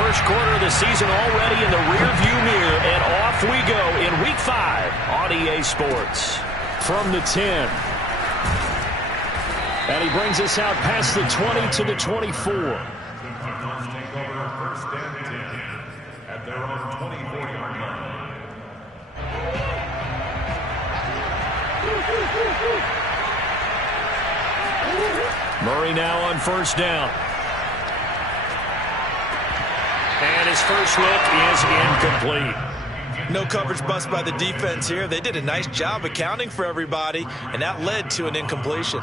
first quarter of the season already in the rearview mirror, and off we go in Week 5 on EA Sports. From the 10. And he brings us out past the 20 to the 24. At their own 24-yard line. Murray now on first down. And his first look is incomplete. No coverage bust by the defense here. They did a nice job accounting for everybody, and that led to an incompletion.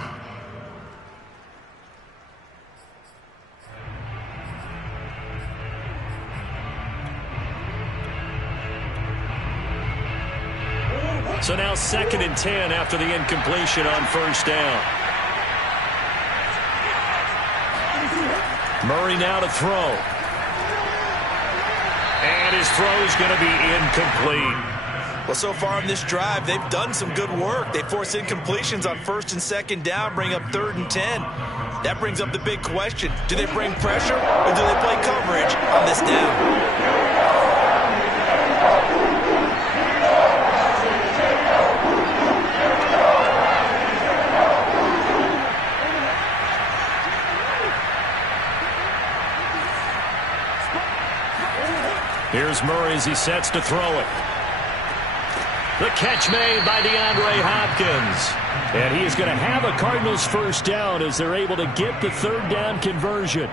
So now 2nd and 10 after the incompletion on first down. Murray now to throw. And his throw is going to be incomplete. Well, so far in this drive, they've done some good work. They force incompletions on 1st and 2nd down, bring up 3rd and 10. That brings up the big question. Do they bring pressure or do they play coverage on this down? Here's Murray as he sets to throw it. The catch made by DeAndre Hopkins. And he is going to have a Cardinals first down as they're able to get the 3rd down conversion.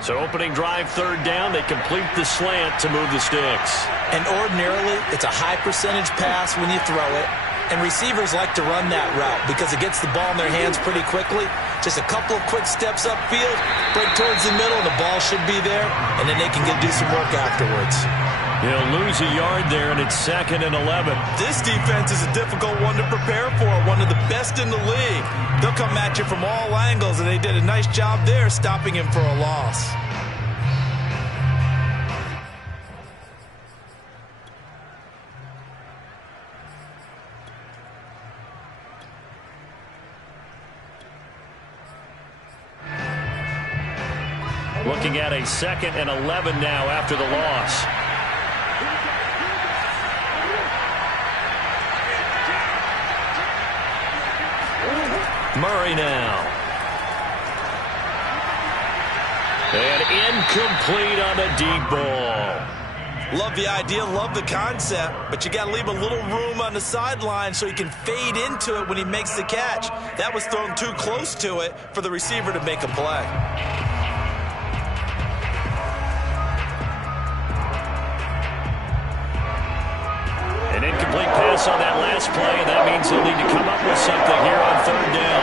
So opening drive 3rd down, they complete the slant to move the sticks. And ordinarily, it's a high percentage pass when you throw it. And receivers like to run that route because it gets the ball in their hands pretty quickly. Just a couple of quick steps upfield, break towards the middle, and the ball should be there, and then they can do some work afterwards. He'll lose a yard there, and it's 2nd and 11. This defense is a difficult one to prepare for, one of the best in the league. They'll come at you from all angles, and they did a nice job there stopping him for a loss. Looking at a 2nd and 11 now after the loss. Murray now. And incomplete on the deep ball. Love the idea, love the concept, but you got to leave a little room on the sideline so he can fade into it when he makes the catch. That was thrown too close to it for the receiver to make a play. An incomplete pass on that last play, and that means they'll need to come up with something here on 3rd down.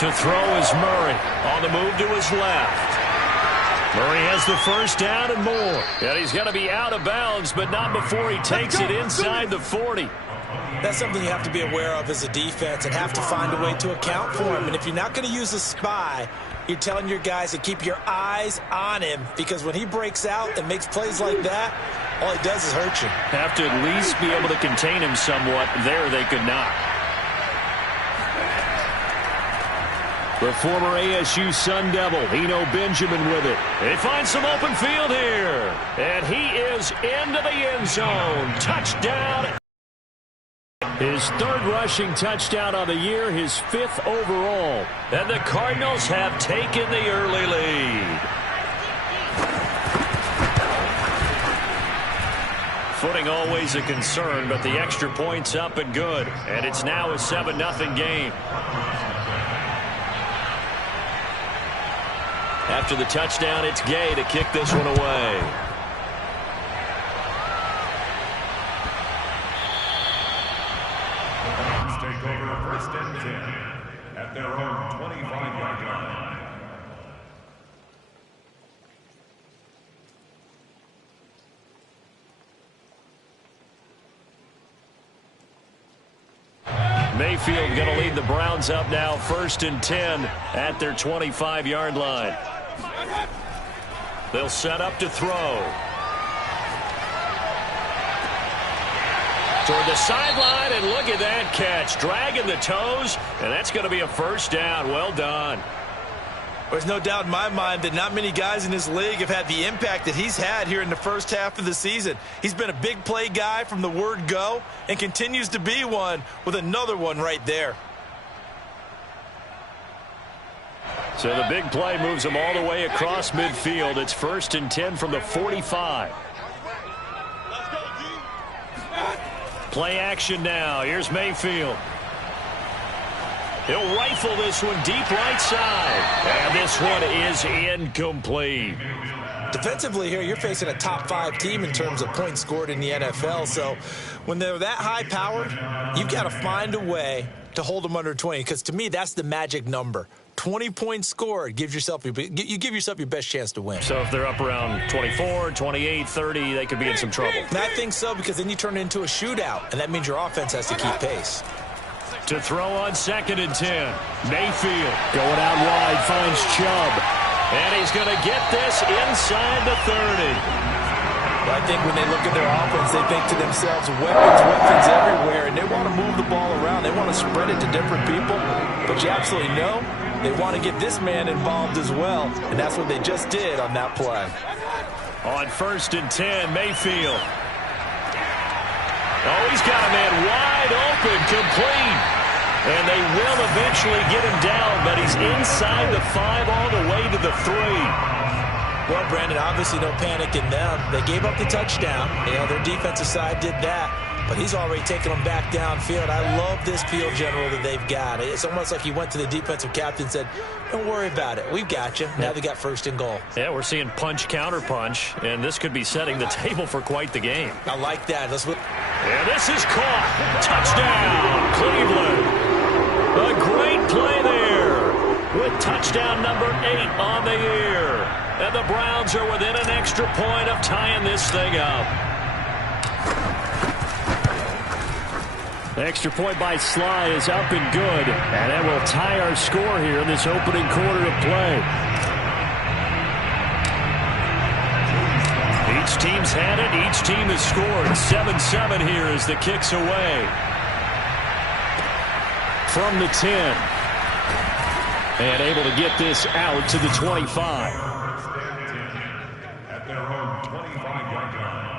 To throw is Murray on the move to his left. Murray has the first down and more. And he's going to be out of bounds, but not before he takes it inside the 40. That's something you have to be aware of as a defense and have to find a way to account for him. And if you're not going to use a spy, you're telling your guys to keep your eyes on him, because when he breaks out and makes plays like that, all he does is hurt you. Have to at least be able to contain him somewhat. There they could not. The former ASU Sun Devil, Eno Benjamin with it. They find some open field here. And he is into the end zone. Touchdown. His 3rd rushing touchdown on the year, his 5th overall. And the Cardinals have taken the early lead. Footing always a concern, but the extra point's up and good. And it's now a 7-0 game. After the touchdown, it's Gay to kick this one away. Take over 1st and 10 at their own 25-yard line. Mayfield going to lead the Browns up now 1st and 10 at their 25-yard line. They'll set up to throw. Toward the sideline, and look at that catch. Dragging the toes, and that's going to be a first down. Well done. There's no doubt in my mind that not many guys in this league have had the impact that he's had here in the first half of the season. He's been a big play guy from the word go and continues to be one with another one right there. So the big play moves him all the way across midfield. It's 1st and 10 from the 45. Play action now. Here's Mayfield. He'll rifle this one deep right side. And this one is incomplete. Defensively here, you're facing a top 5 team in terms of points scored in the NFL. So when they're that high-powered, you've got to find a way to hold them under 20. Because to me, that's the magic number. 20 points scored gives yourself you give yourself your best chance to win. So if they're up around 24, 28, 30, they could be in some trouble. And I think so, because then you turn it into a shootout, and that means your offense has to keep pace. To throw on 2nd and 10. Mayfield going out wide, finds Chubb. And he's going to get this inside the 30. I think when they look at their offense, they think to themselves, weapons everywhere, and they want to move the ball around. They want to spread it to different people. But you absolutely know they want to get this man involved as well, and that's what they just did on that play. On 1st and 10, Mayfield. Oh, he's got a man wide open, complete. And they will eventually get him down, but he's inside the 5 all the way to the 3. Well, Brandon, obviously no panic in them. They gave up the touchdown. You know, their defensive side did that, but he's already taken them back downfield. I love this field general that they've got. It's almost like he went to the defensive captain and said, don't worry about it. We've got you. Now they got 1st and goal. Yeah, we're seeing punch, counter punch, and this could be setting the table for quite the game. I like that. And this is caught. Touchdown, Cleveland. A great play there with touchdown number 8 on the year. And the Browns are within an extra point of tying this thing up. The extra point by Sly is up and good. And that will tie our score here in this opening quarter of play. Each team's had it. Each team has scored. 7-7 here as the kick's away. From the 10. And able to get this out to the 25. At their own 25-yard line.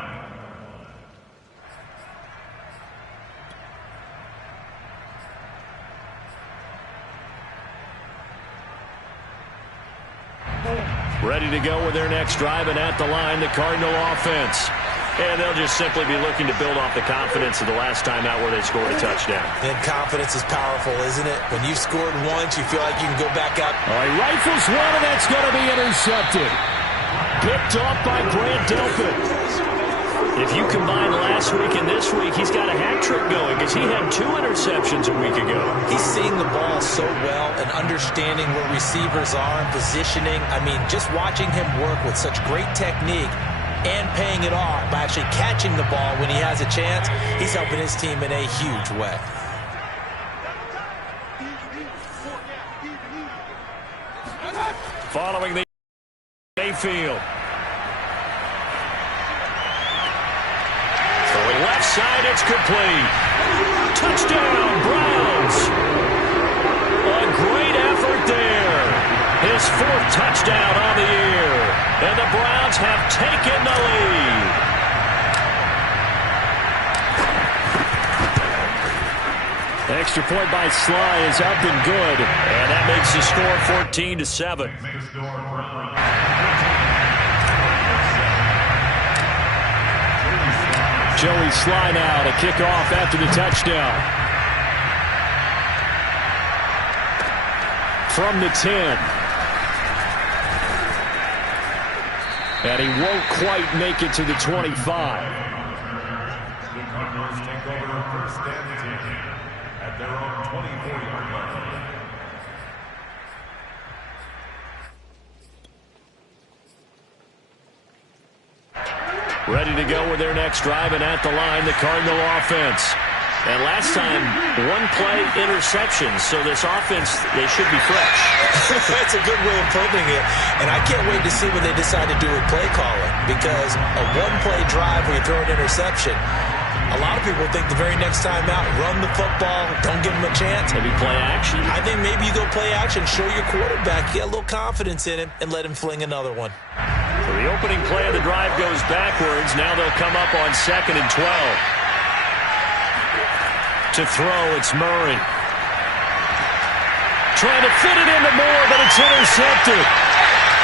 Ready to go with their next drive, and at the line, the Cardinal offense. And they'll just simply be looking to build off the confidence of the last time out where they scored a touchdown. And confidence is powerful, isn't it? When you've scored once, you feel like you can go back up. Oh, he rifles one, and that's going to be intercepted. Picked off by Grant Delpit. If you combine last week and this week, he's got a hat trick going because he had 2 interceptions a week ago. He's seeing the ball so well and understanding where receivers are and positioning. I mean, just watching him work with such great technique and paying it off by actually catching the ball when he has a chance, he's helping his team in a huge way. Following the Mayfield. Throwing left side, it's complete. Touchdown, Browns. A great effort there. His 4th touchdown on the year. And the Browns have taken the lead. Extra point by Sly is up and good. And that makes the score 14-7. Joey Sly now to kick off after the touchdown. From the 10. And he won't quite make it to the 25. The Cardinals take over 1st and 10 at their own 24-yard line. Ready to go with their next drive, and at the line, the Cardinal offense. And last time, 1-play interception, so this offense, they should be fresh. That's a good way of putting it. And I can't wait to see what they decide to do with play calling, because a 1-play drive where you throw an interception, A lot of people think the very next time out, run the football, don't give him a chance. Maybe play action? I think maybe you go play action, show your quarterback, get a little confidence in him, and let him fling another one. So the opening play of the drive goes backwards. Now they'll come up on 2nd and 12. To throw, it's Murray. Trying to fit it into Moore, but it's intercepted.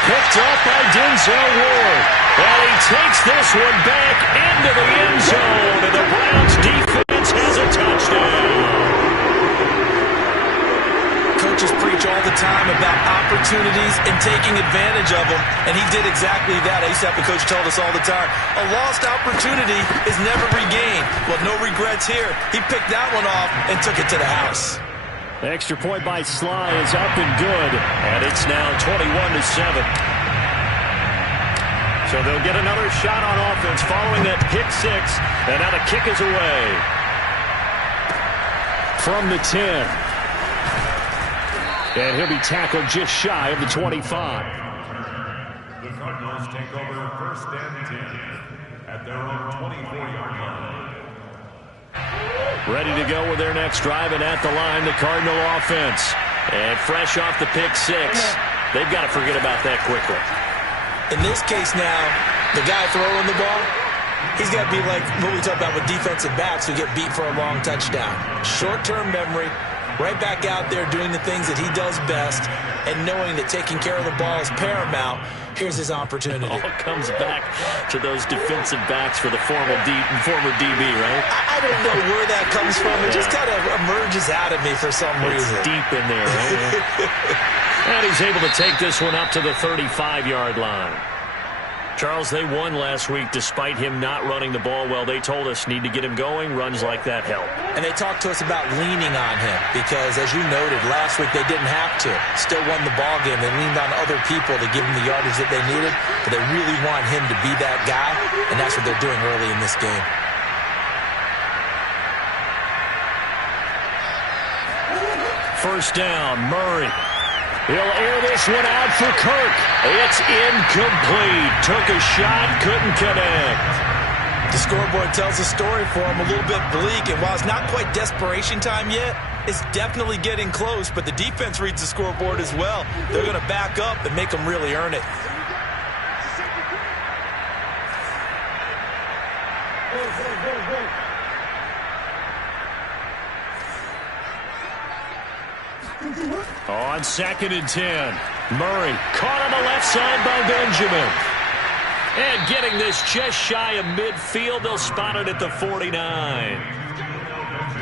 Picked up by Denzel Ward. And he takes this one back into the end zone. And the Browns defense has a touchdown. Coaches preach all the time about opportunities and taking advantage of them, and he did exactly that. I used to have a coach tell us all the time, a lost opportunity is never regained. Well, no regrets here. He picked that one off and took it to the house. The extra point by Sly is up and good, and it's now 21-7. So they'll get another shot on offense following that pick six, and now the kick is away. From the 10. And he'll be tackled just shy of the 25. The Cardinals take over 1st and 10 at their own 24-yard line. Ready to go with their next drive, and at the line, the Cardinal offense. And fresh off the pick six, they've got to forget about that quickly. In this case now, the guy throwing the ball, he's got to be like what we talk about with defensive backs who get beat for a long touchdown. Short-term memory, right back out there doing the things that he does best, and knowing that taking care of the ball is paramount. Here's his opportunity. All comes back to those defensive backs for the former DB, right? I don't know where that comes from. It just kind of emerges out of me for some reason. It's deep in there, right? And he's able to take this one up to the 35-yard line. Charles, they won last week despite him not running the ball well. They told us need to get him going. Runs like that help. And they talked to us about leaning on him because, as you noted, last week they didn't have to. Still won the ball game. They leaned on other people to give him the yardage that they needed, but they really want him to be that guy, and that's what they're doing early in this game. First down, Murray. He'll air this one out for Kirk. It's incomplete. Took a shot, couldn't connect. The scoreboard tells a story for him, a little bit bleak, and while it's not quite desperation time yet, it's definitely getting close, but the defense reads the scoreboard as well. They're going to back up and make them really earn it. On 2nd and 10, Murray caught on the left side by Benjamin. And getting this just shy of midfield, they'll spot it at the 49.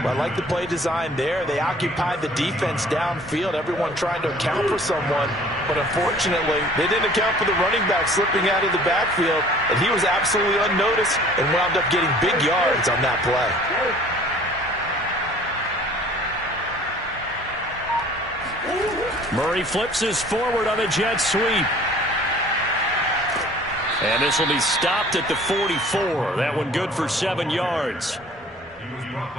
Well, I like the play design there. They occupied the defense downfield, everyone trying to account for someone. But unfortunately, they didn't account for the running back slipping out of the backfield. And he was absolutely unnoticed and wound up getting big yards on that play. Murray flips his forward on a jet sweep. And this will be stopped at the 44. That one good for 7 yards.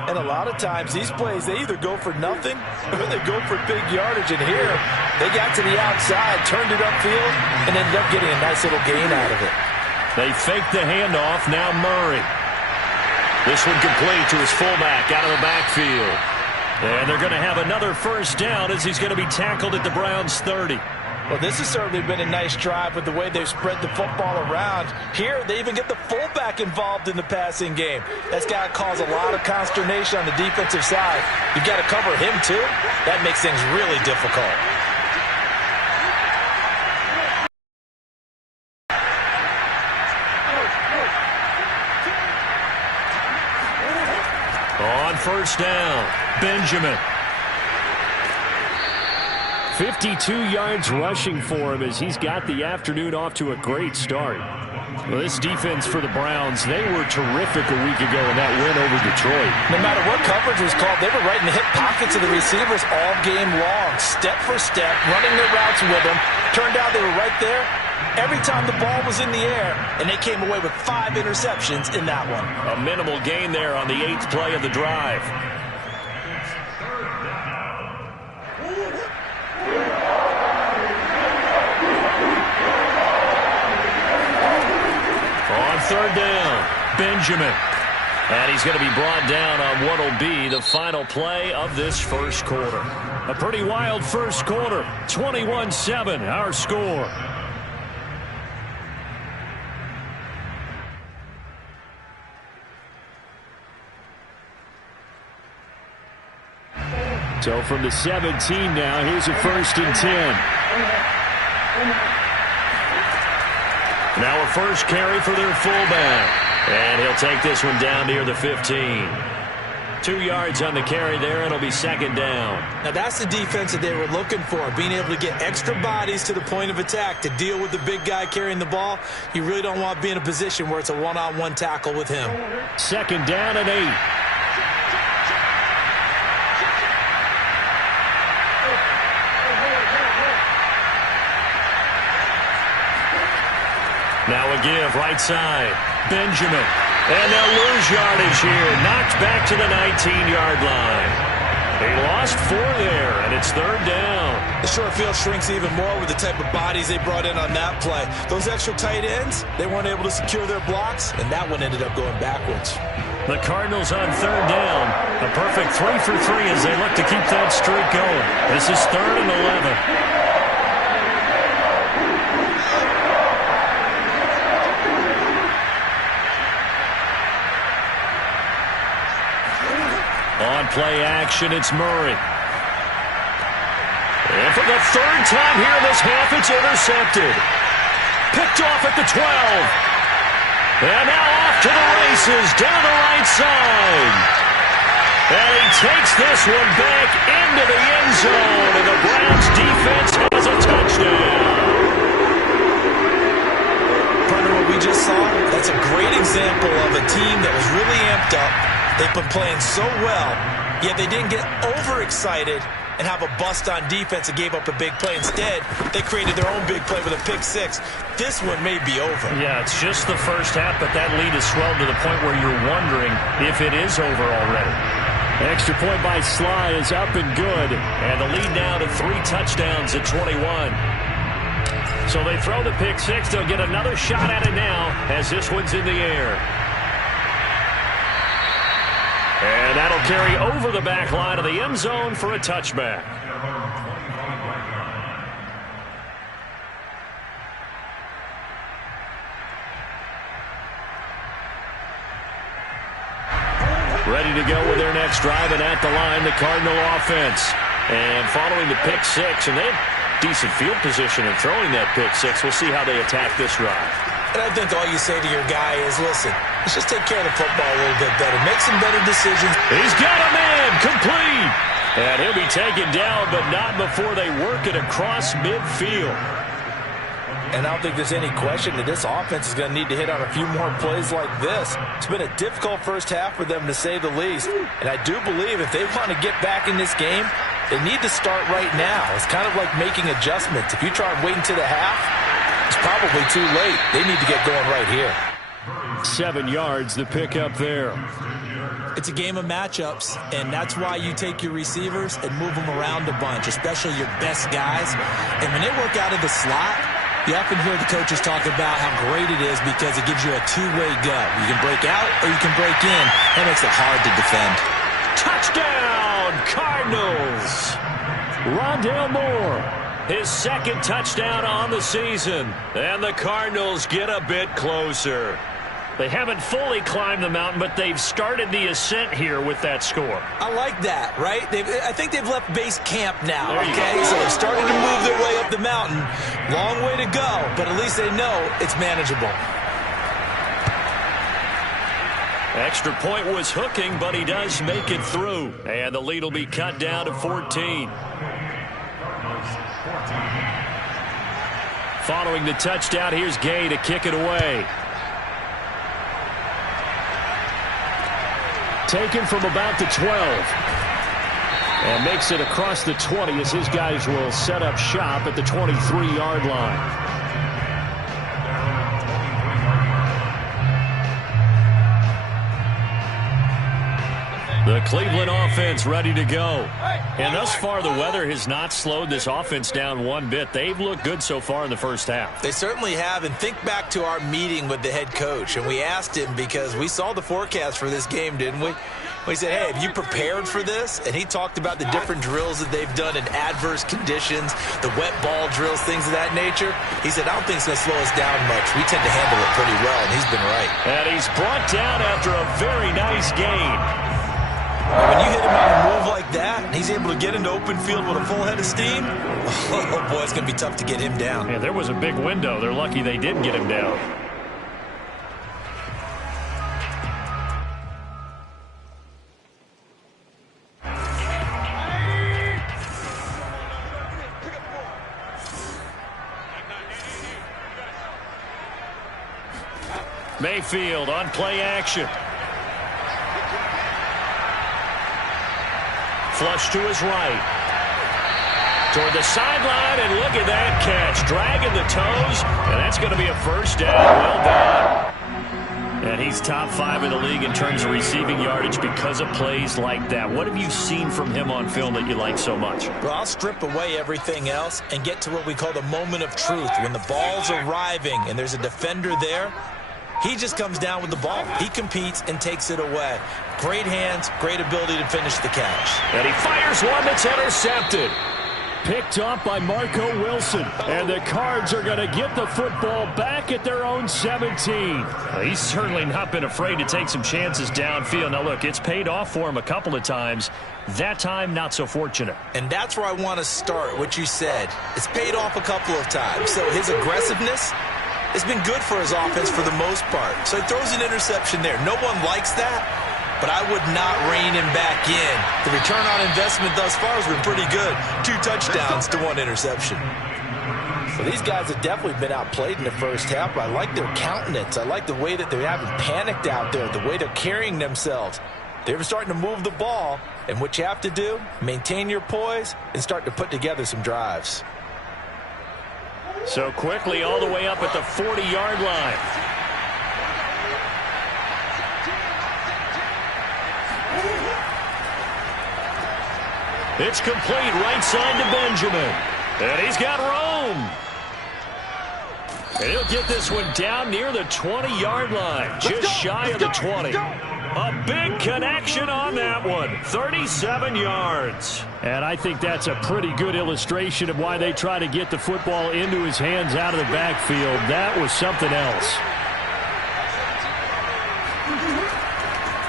And a lot of times these plays, they either go for nothing or they go for big yardage. And here, they got to the outside, turned it upfield, and ended up getting a nice little gain out of it. They fake the handoff. Now Murray. This one complete to his fullback out of the backfield. And they're going to have another first down as he's going to be tackled at the Browns' 30. Well, this has certainly been a nice drive with the way they've spread the football around. Here, they even get the fullback involved in the passing game. That's got to cause a lot of consternation on the defensive side. You've got to cover him, too. That makes things really difficult. On first down, Benjamin. 52 yards rushing for him as he's got the afternoon off to a great start. Well, this defense for the Browns, they were terrific a week ago in that win over Detroit. No matter what coverage was called, they were right in the hip pockets of the receivers all game long, step for step, running their routes with them. Turned out they were right there every time the ball was in the air, and they came away with 5 interceptions in that one. A minimal gain there on the 8th play of the drive. On third down, Benjamin. And he's going to be brought down on what will be the final play of this first quarter. A pretty wild first quarter. 21-7, our score. So from the 17 now, here's a 1st and 10. Now a first carry for their fullback. And he'll take this one down near the 15. 2 yards on the carry there, and it'll be 2nd down. Now that's the defense that they were looking for, being able to get extra bodies to the point of attack to deal with the big guy carrying the ball. You really don't want to be in a position where it's a one-on-one tackle with him. 2nd down and 8. Now a give, right side. Benjamin. And they'll lose yardage here. Knocked back to the 19-yard line. They lost 4 there, and it's 3rd down. The short field shrinks even more with the type of bodies they brought in on that play. Those extra tight ends, they weren't able to secure their blocks, and that one ended up going backwards. The Cardinals on 3rd down. A perfect 3 for 3 as they look to keep that streak going. This is 3rd and 11. On play action, it's Murray. And for the 3rd time here in this half, it's intercepted. Picked off at the 12. And now off to the races, down the right side. And he takes this one back into the end zone, and the Browns defense has a touchdown. Partner, what we just saw, that's a great example of a team that was really amped up. They've been playing so well, yet they didn't get overexcited and have a bust on defense and gave up a big play. Instead, they created their own big play with a pick 6. This one may be over. Yeah, it's just the first half, but that lead has swelled to the point where you're wondering if it is over already. Extra point by Sly is up and good, and the lead now to 3 touchdowns at 21. So they throw the pick 6. They'll get another shot at it now as this one's in the air. And that'll carry over the back line of the end zone for a touchback. Ready to go with their next drive, and at the line, the Cardinal offense. And following the pick 6, and they have decent field position in throwing that pick 6. We'll see how they attack this drive. And I think all you say to your guy is, listen, let's just take care of the football a little bit better. Make some better decisions. He's got a man, complete. And he'll be taken down, but not before they work it across midfield. And I don't think there's any question that this offense is going to need to hit on a few more plays like this. It's been a difficult first half for them, to say the least. And I do believe if they want to get back in this game, they need to start right now. It's kind of like making adjustments. If you try and wait until the half, it's probably too late. They need to get going right here. 7 yards, the pickup there. It's a game of matchups, and that's why you take your receivers and move them around a bunch, especially your best guys. And when they work out of the slot, you often hear the coaches talk about how great it is because it gives you a two-way go. You can break out or you can break in. That makes it hard to defend. Touchdown, Cardinals! Rondale Moore, his 2nd touchdown on the season. And the Cardinals get a bit closer. They haven't fully climbed the mountain, but they've started the ascent here with that score. I like that, right? I think they've left base camp now, okay? So they've started to move their way up the mountain. Long way to go, but at least they know it's manageable. Extra point was hooking, but he does make it through. And the lead will be cut down to 14. Following the touchdown, here's Gay to kick it away. Taken from about the 12. And makes it across the 20 as his guys will set up shop at the 23-yard line. The Cleveland offense ready to go. And thus far, the weather has not slowed this offense down one bit. They've looked good so far in the first half. They certainly have. And think back to our meeting with the head coach. And we asked him, because we saw the forecast for this game, didn't we? We said, hey, have you prepared for this? And he talked about the different drills that they've done in adverse conditions, the wet ball drills, things of that nature. He said, I don't think it's going to slow us down much. We tend to handle it pretty well, and he's been right. And he's brought down after a very nice gain. When you hit him on a move like that, and he's able to get into open field with a full head of steam, oh, boy, it's going to be tough to get him down. Yeah, there was a big window. They're lucky they didn't get him down. Mayfield on play action. Flush to his right. Toward the sideline, and look at that catch. Dragging the toes, and that's going to be a first down. Well done. And he's top 5 in the league in terms of receiving yardage because of plays like that. What have you seen from him on film that you like so much? Well, I'll strip away everything else and get to what we call the moment of truth. When the ball's arriving and there's a defender there, he just comes down with the ball. He competes and takes it away. Great hands, great ability to finish the catch. And he fires one that's intercepted. Picked off by Marco Wilson. And the Cards are going to get the football back at their own 17. He's certainly not been afraid to take some chances downfield. Now, look, it's paid off for him a couple of times. That time, not so fortunate. And that's where I want to start, what you said. It's paid off a couple of times. So his aggressiveness, it's been good for his offense for the most part. So he throws an interception there. No one likes that, but I would not rein him back in. The return on investment thus far has been pretty good. 2 touchdowns to 1 interception. So these guys have definitely been outplayed in the first half, but I like their countenance. I like the way that they haven't panicked out there, the way they're carrying themselves. They're starting to move the ball, and what you have to do, maintain your poise and start to put together some drives. So quickly all the way up at the 40-yard line. It's complete right side to Benjamin. And he's got room. And he'll get this one down near the 20-yard line. Just shy of the 20. A big connection on that one. 37 yards. And I think that's a pretty good illustration of why they try to get the football into his hands out of the backfield. That was something else.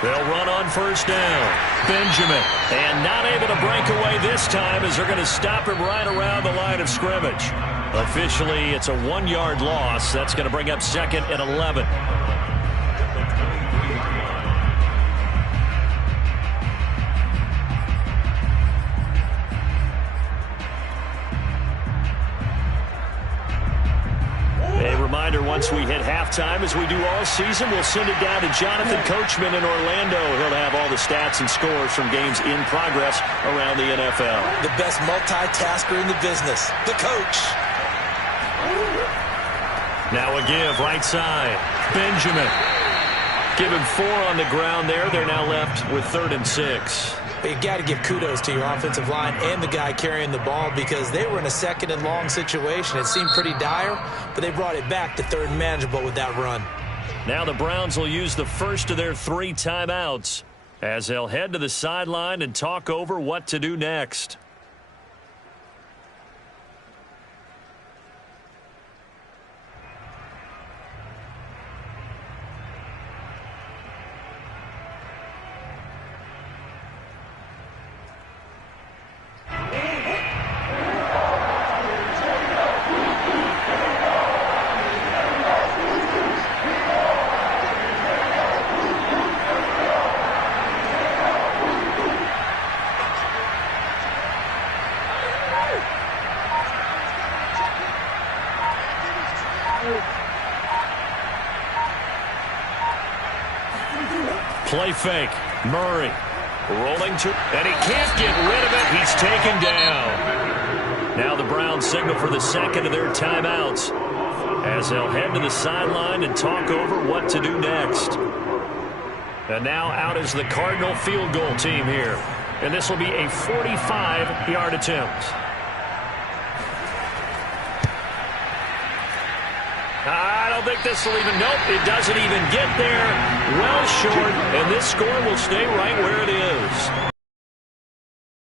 They'll run on first down. Benjamin. And not able to break away this time as they're going to stop him right around the line of scrimmage. Officially, it's a 1-yard loss. That's going to bring up 2nd and 11. Once we hit halftime, as we do all season, we'll send it down to Jonathan Coachman in Orlando. He'll have all the stats and scores from games in progress around the NFL. The best multitasker in the business, the coach. Now a give, right side. Benjamin. Give him 4 on the ground there. They're now left with 3rd and 6. You got to give kudos to your offensive line and the guy carrying the ball, because they were in a 2nd and long situation. It seemed pretty dire, but they brought it back to 3rd and manageable with that run. Now the Browns will use the first of their 3 timeouts as they'll head to the sideline and talk over what to do next. Play fake. Murray rolling to, and he can't get rid of it. He's taken down. Now the Browns signal for the 2nd of their timeouts as they'll head to the sideline and talk over what to do next. And now out is the Cardinal field goal team here. And this will be a 45-yard attempt. I don't think this will even, nope, it doesn't even get there. Well short, and this score will stay right where it is.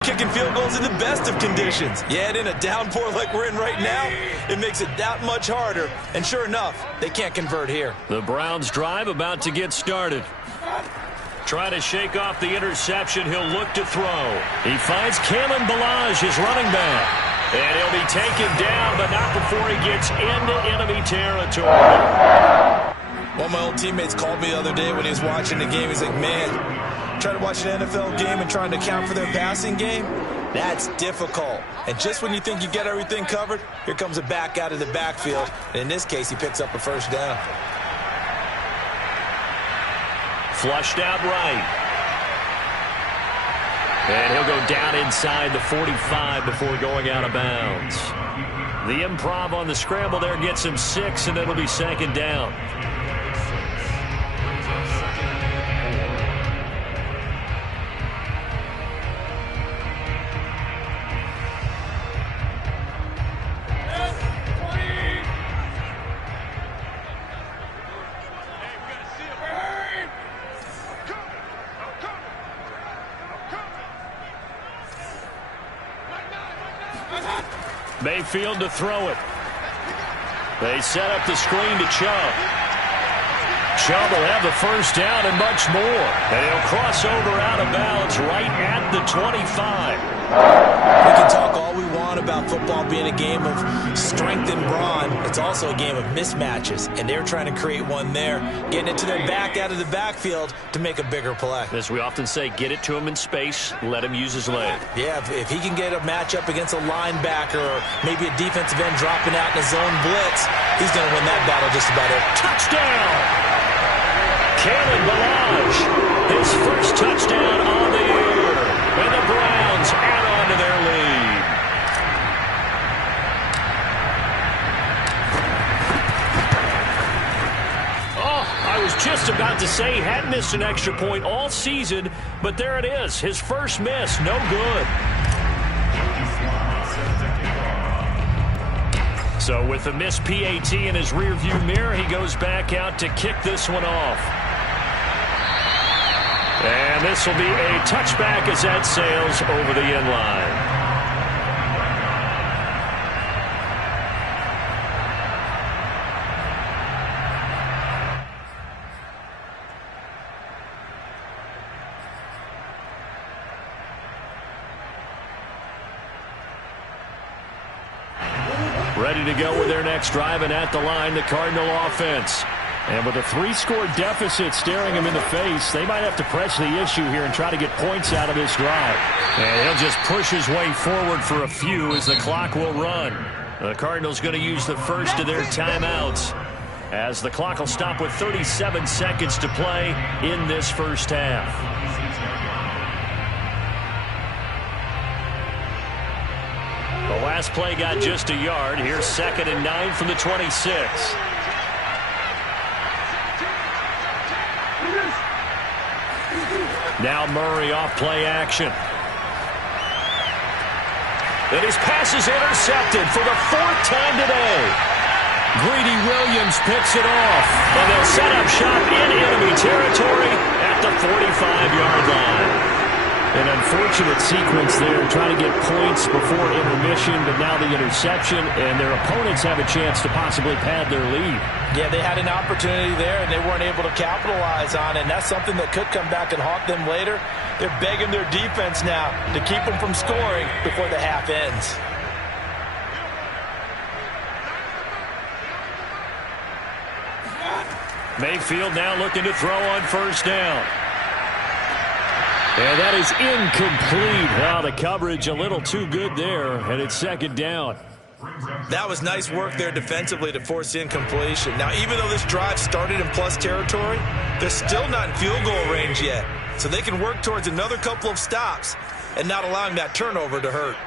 Kicking field goals in the best of conditions. Yet in a downpour like we're in right now, it makes it that much harder. And sure enough, they can't convert here. The Browns drive about to get started. Trying to shake off the interception, he'll look to throw. He finds Kalen Ballage, his running back. And he'll be taken down, but not before he gets into enemy territory. One of my old teammates called me the other day when he was watching the game. He's like, man, trying to watch an NFL game and trying to account for their passing game, that's difficult. And just when you think you get everything covered, here comes a back out of the backfield. And in this case, he picks up a first down. Flushed out right. And he'll go down inside the 45 before going out of bounds. The improv on the scramble there gets him 6, and it'll be second down. Mayfield to throw it. They set up the screen to Chubb. Chubb will have the first down and much more. And he'll cross over out of bounds right at the 25. We can talk all we want about football being a game of strength and brawn. It's also a game of mismatches, and they're trying to create one there, getting it to their back out of the backfield to make a bigger play. As we often say, get it to him in space, let him use his leg. Yeah, if he can get a matchup against a linebacker or maybe a defensive end dropping out in a zone blitz, he's going to win that battle just about every. Touchdown! Kalen Ballage, his first touchdown on the year. And the Browns add on to their lead. Oh, I was just about to say he hadn't missed an extra point all season, but there it is. His first miss, no good. So with the missed PAT in his rearview mirror, he goes back out to kick this one off. And this will be a touchback as that sails over the end line. Ready to go with their next drive, and at the line, the Cardinal offense. And with a 3-score deficit staring him in the face, they might have to press the issue here and try to get points out of this drive. And he'll just push his way forward for a few as the clock will run. The Cardinals going to use the first of their timeouts as the clock will stop with 37 seconds to play in this first half. The last play got just a yard. Here's 2nd and 9 from the 26. Now Murray off play action. And his pass is intercepted for the 4th time today. Greedy Williams picks it off. And they'll set up shop in enemy territory at the 45-yard line. An unfortunate sequence there, trying to get points before intermission, but now the interception, and their opponents have a chance to possibly pad their lead. Yeah, they had an opportunity there, and they weren't able to capitalize on it, and that's something that could come back and haunt them later. They're begging their defense now to keep them from scoring before the half ends. Mayfield now looking to throw on first down. And that is incomplete. Oh, the coverage a little too good there, and it's 2nd down. That was nice work there defensively to force incompletion. Now, even though this drive started in plus territory, they're still not in field goal range yet. So they can work towards another couple of stops and not allowing that turnover to hurt.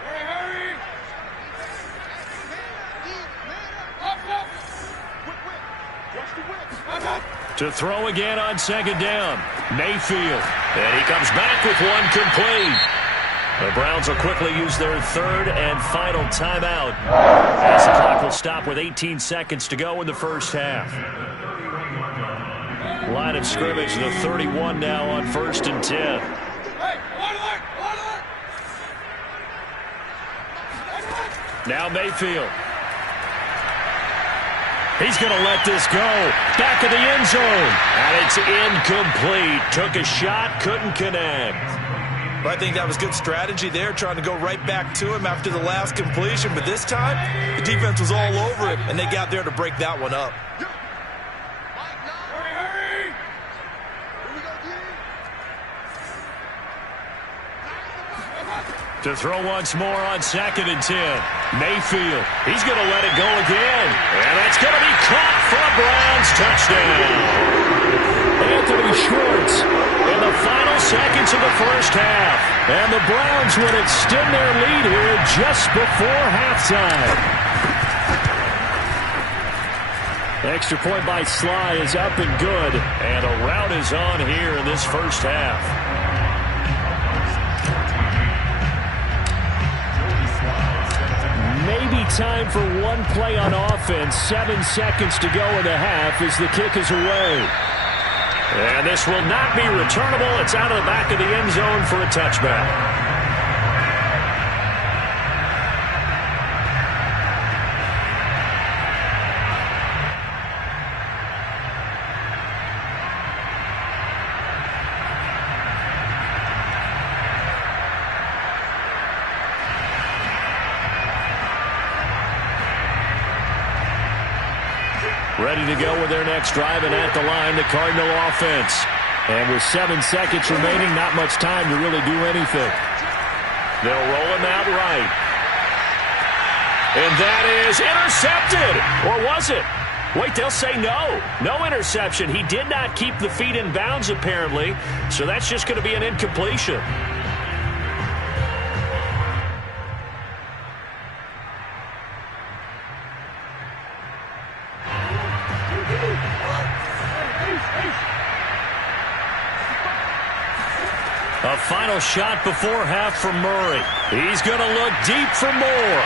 To throw again on 2nd down. Mayfield. And he comes back with one complete. The Browns will quickly use their third and final timeout, as the clock will stop with 18 seconds to go in the first half. Line of scrimmage, the 31 now on 1st and 10. Now Mayfield. He's going to let this go. Back of the end zone. And it's incomplete. Took a shot, couldn't connect. I think that was good strategy there, trying to go right back to him after the last completion. But this time, the defense was all over him, and they got there to break that one up. To throw once more on 2nd and 10. Mayfield. He's going to let it go again. And that's going to be caught for a Browns touchdown. Anthony Schwartz in the final seconds of the first half. And the Browns would extend their lead here just before halftime. Extra point by Sly is up and good. And a rout is on here in this first half. Maybe time for one play on offense. 7 seconds to go in the half as the kick is away. And this will not be returnable. It's out of the back of the end zone for a touchback. Ready to go with their next drive, and at the line, the Cardinal offense. And with 7 seconds remaining, not much time to really do anything. They'll roll him out right. And that is intercepted. Or was it? Wait, they'll say no. No interception. He did not keep the feet in bounds, apparently. So that's just going to be an incompletion. A final shot before half from Murray. He's going to look deep for more.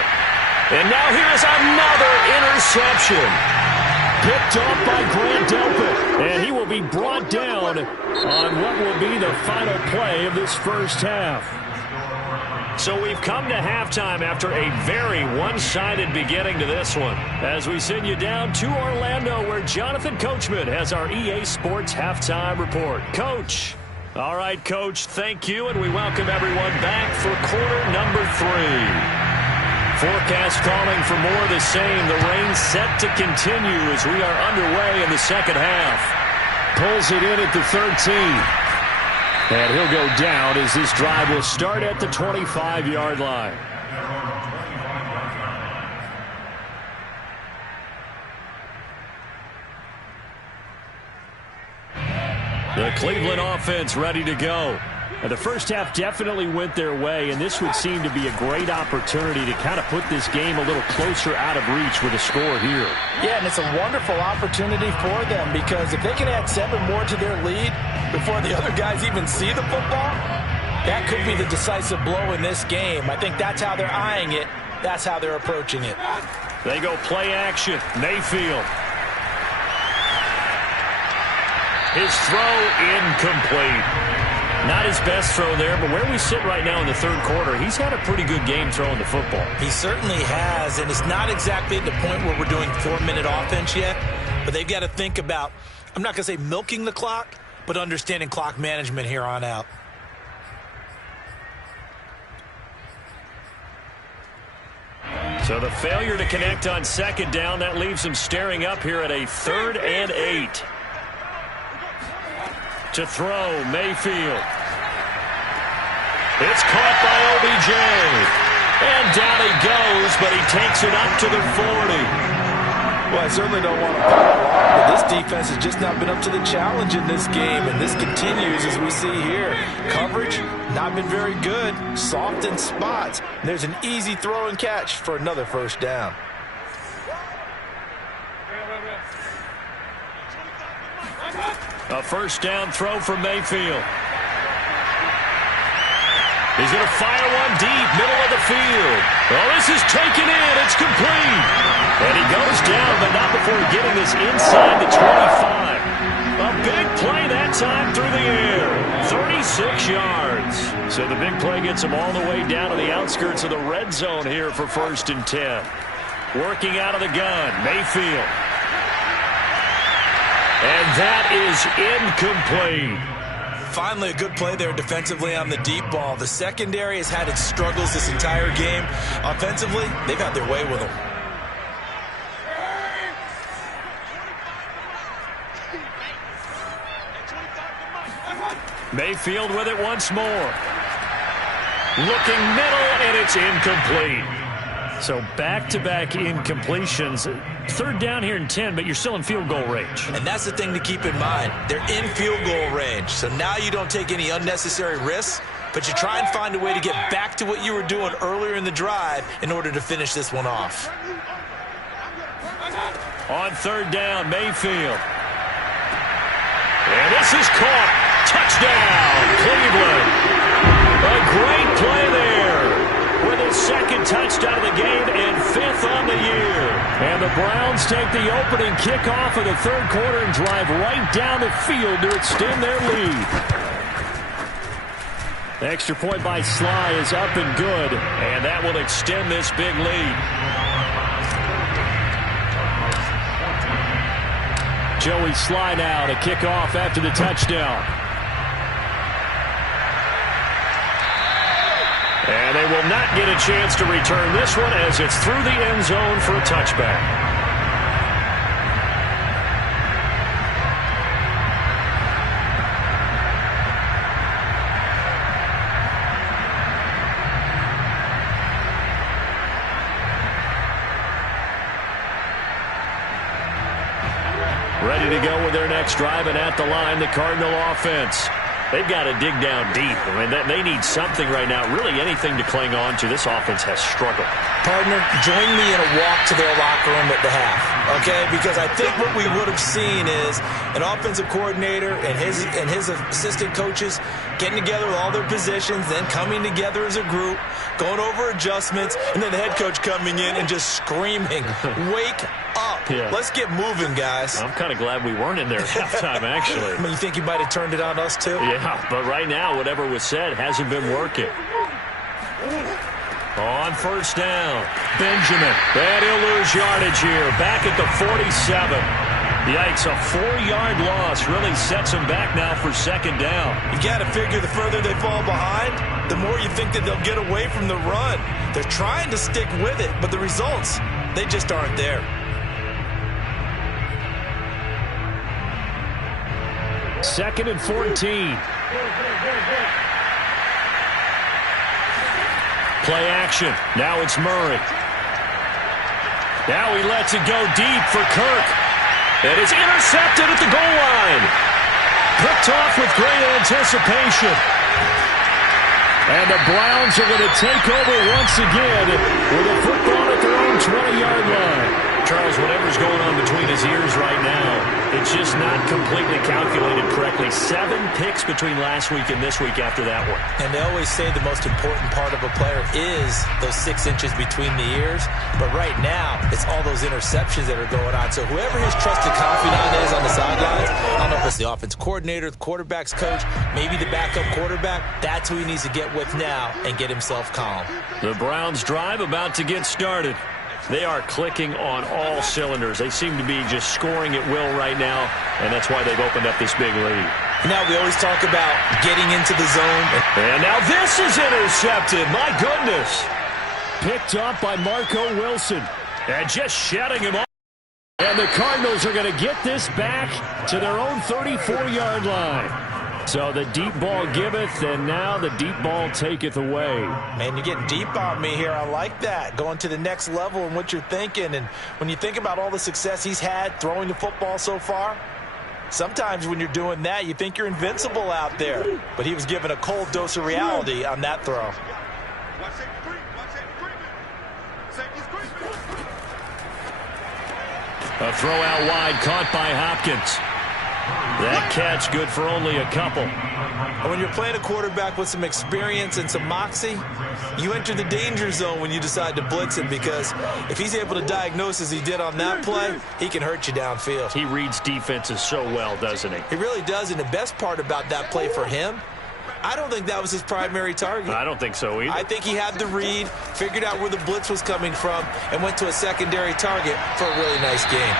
And now here's another interception. Picked off by Grant Delpit. And he will be brought down on what will be the final play of this first half. So we've come to halftime after a very one-sided beginning to this one, as we send you down to Orlando, where Jonathan Coachman has our EA Sports Halftime Report. Coach. All right, Coach, thank you, and we welcome everyone back for quarter number 3. Forecast calling for more of the same. The rain set to continue as we are underway in the second half. Pulls it in at the 13. And he'll go down as this drive will start at the 25-yard line. The Cleveland offense ready to go. And the first half definitely went their way, and this would seem to be a great opportunity to kind of put this game a little closer out of reach with a score here. Yeah, and it's a wonderful opportunity for them, because if they can add 7 more to their lead before the other guys even see the football, that could be the decisive blow in this game. I think that's how they're eyeing it. That's how they're approaching it. They go play action. Mayfield. His throw incomplete. Not his best throw there, but where we sit right now in the third quarter, he's had a pretty good game throwing the football. He certainly has, and it's not exactly at the point where we're doing 4-minute offense yet, but they've got to think about, I'm not going to say milking the clock, but understanding clock management here on out. So the failure to connect on second down, that leaves him staring up here at a 3rd and 8. To throw, Mayfield. It's caught by OBJ. And down he goes, but he takes it up to the 40. Well, I certainly don't want to pile on, but this defense has just not been up to the challenge in this game, and this continues as we see here. Coverage, not been very good, soft in spots. There's an easy throw and catch for another first down. A first down throw from Mayfield. He's going to fire one deep, middle of the field. Oh, this is taken in. It's complete. And he goes down, but not before getting this inside the 25. A big play that time through the air. 36 yards. So the big play gets him all the way down to the outskirts of the red zone here for 1st and 10. Working out of the gun, Mayfield. And that is incomplete. Finally, a good play there defensively on the deep ball. The secondary has had its struggles this entire game. Offensively, they've had their way with them. Mayfield with it once more. Looking middle, and it's incomplete. So back-to-back incompletions. 3rd down here and 10, but you're still in field goal range. And that's the thing to keep in mind. They're in field goal range. So now you don't take any unnecessary risks, but you try and find a way to get back to what you were doing earlier in the drive in order to finish this one off. On 3rd down, Mayfield. And this is caught. Touchdown, Cleveland. A great play there. With his 2nd touchdown of the game and 5th on the year. And the Browns take the opening kickoff of the 3rd quarter and drive right down the field to extend their lead. The extra point by Sly is up and good, and that will extend this big lead. Joey Sly now to kick off after the touchdown. And they will not get a chance to return this one as it's through the end zone for a touchback. Ready to go with their next drive, and at the line, the Cardinal offense. They've got to dig down deep. I mean, they need something right now, really anything to cling on to. This offense has struggled. Partner, join me in a walk to their locker room at the half, okay? Because I think what we would have seen is an offensive coordinator and his assistant coaches getting together with all their positions, then coming together as a group, going over adjustments, and then the head coach coming in and just screaming, wake up. Yeah. Let's get moving, guys. I'm kind of glad we weren't in there at halftime, actually. I mean, you think he might have turned it on us, too? Yeah, but right now, whatever was said hasn't been working. On 1st down, Benjamin. And he'll lose yardage here, back at the 47. Yikes, a 4-yard loss really sets them back now for 2nd down. You got to figure the further they fall behind, the more you think that they'll get away from the run. They're trying to stick with it, but the results, they just aren't there. 2nd and 14. Play action. Now it's Murray. Now he lets it go deep for Kirk. And it's intercepted at the goal line. Picked off with great anticipation. And the Browns are going to take over once again with a football at their own 20-yard line. Charles, whatever's going on between his ears right now, it's just not completely calculated correctly. 7 picks between last week and this week after that one. And they always say the most important part of a player is those 6 inches between the ears. But right now, it's all those interceptions that are going on. So whoever his trusted confidant is on the sidelines, I don't know if it's the offense coordinator, the quarterback's coach, maybe the backup quarterback, that's who he needs to get with now and get himself calm. The Browns drive about to get started. They are clicking on all cylinders. They seem to be just scoring at will right now, and that's why they've opened up this big lead. Now we always talk about getting into the zone. And now this is intercepted. My goodness. Picked up by Marco Wilson. And just shutting him off. And the Cardinals are going to get this back to their own 34-yard line. So the deep ball giveth, and now the deep ball taketh away. Man, you're getting deep on me here. I like that. Going to the next level and what you're thinking. And when you think about all the success he's had throwing the football so far, sometimes when you're doing that, you think you're invincible out there. But he was given a cold dose of reality on that throw. A throw out wide caught by Hopkins. That catch good for only a couple. And when you're playing a quarterback with some experience and some moxie, you enter the danger zone when you decide to blitz him, because if he's able to diagnose as he did on that play, he can hurt you downfield. He reads defenses so well, doesn't he? He really does, and the best part about that play for him, I don't think that was his primary target. I don't think so either. I think he had the read, figured out where the blitz was coming from, and went to a secondary target for a really nice game.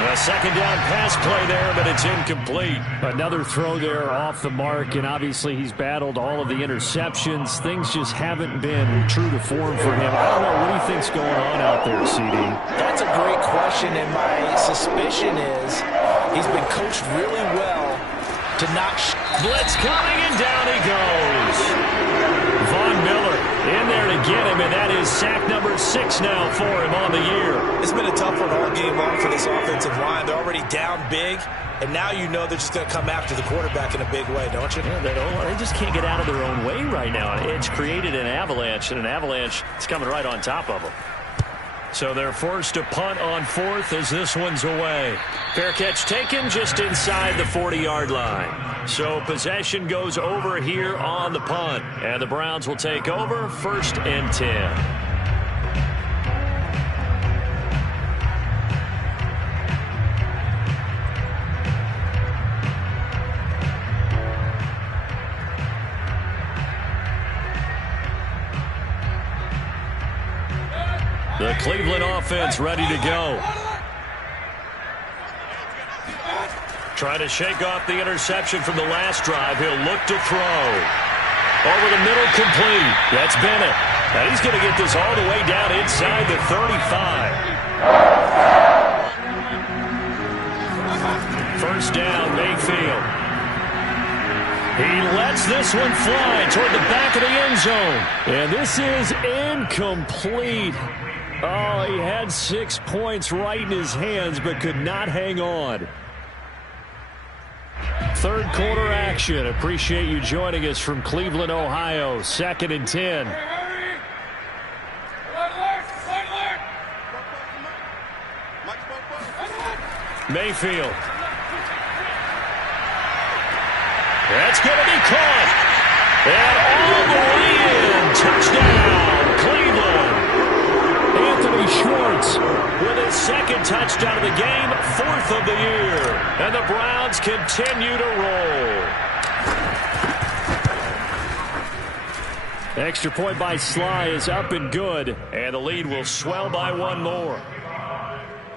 A second down pass play there, but it's incomplete. Another throw there off the mark, and obviously he's battled all of the interceptions. Things just haven't been true to form for him. I don't know what he thinks going on out there, CD. That's a great question, and my suspicion is he's been coached really well to not... Blitz coming, and down he goes. Von Miller in there to get him, and that is sack number 6 now for him on the year. It's been a tough one all game long for this offensive line. They're already down big, and now you know they're just going to come after the quarterback in a big way, don't you? Yeah, they just can't get out of their own way right now. It's created an avalanche, and an avalanche is coming right on top of them. So they're forced to punt on 4th as this one's away. Fair catch taken just inside the 40-yard line. So possession goes over here on the punt. And the Browns will take over 1st and 10. The Cleveland offense ready to go. Trying to shake off the interception from the last drive. He'll look to throw. Over the middle, complete. That's Bennett. And he's going to get this all the way down inside the 35. First down, Mayfield. He lets this one fly toward the back of the end zone. And this is incomplete. Oh, he had 6 points right in his hands, but could not hang on. Third quarter action. Appreciate you joining us from Cleveland, Ohio. 2nd and 10. Mayfield. That's going to be caught. And all the way in. Touchdown, Cleveland. Anthony Schwartz with his 2nd touchdown of the game, 4th of the year. And the Browns continue to roll. Extra point by Sly is up and good. And the lead will swell by 1 more.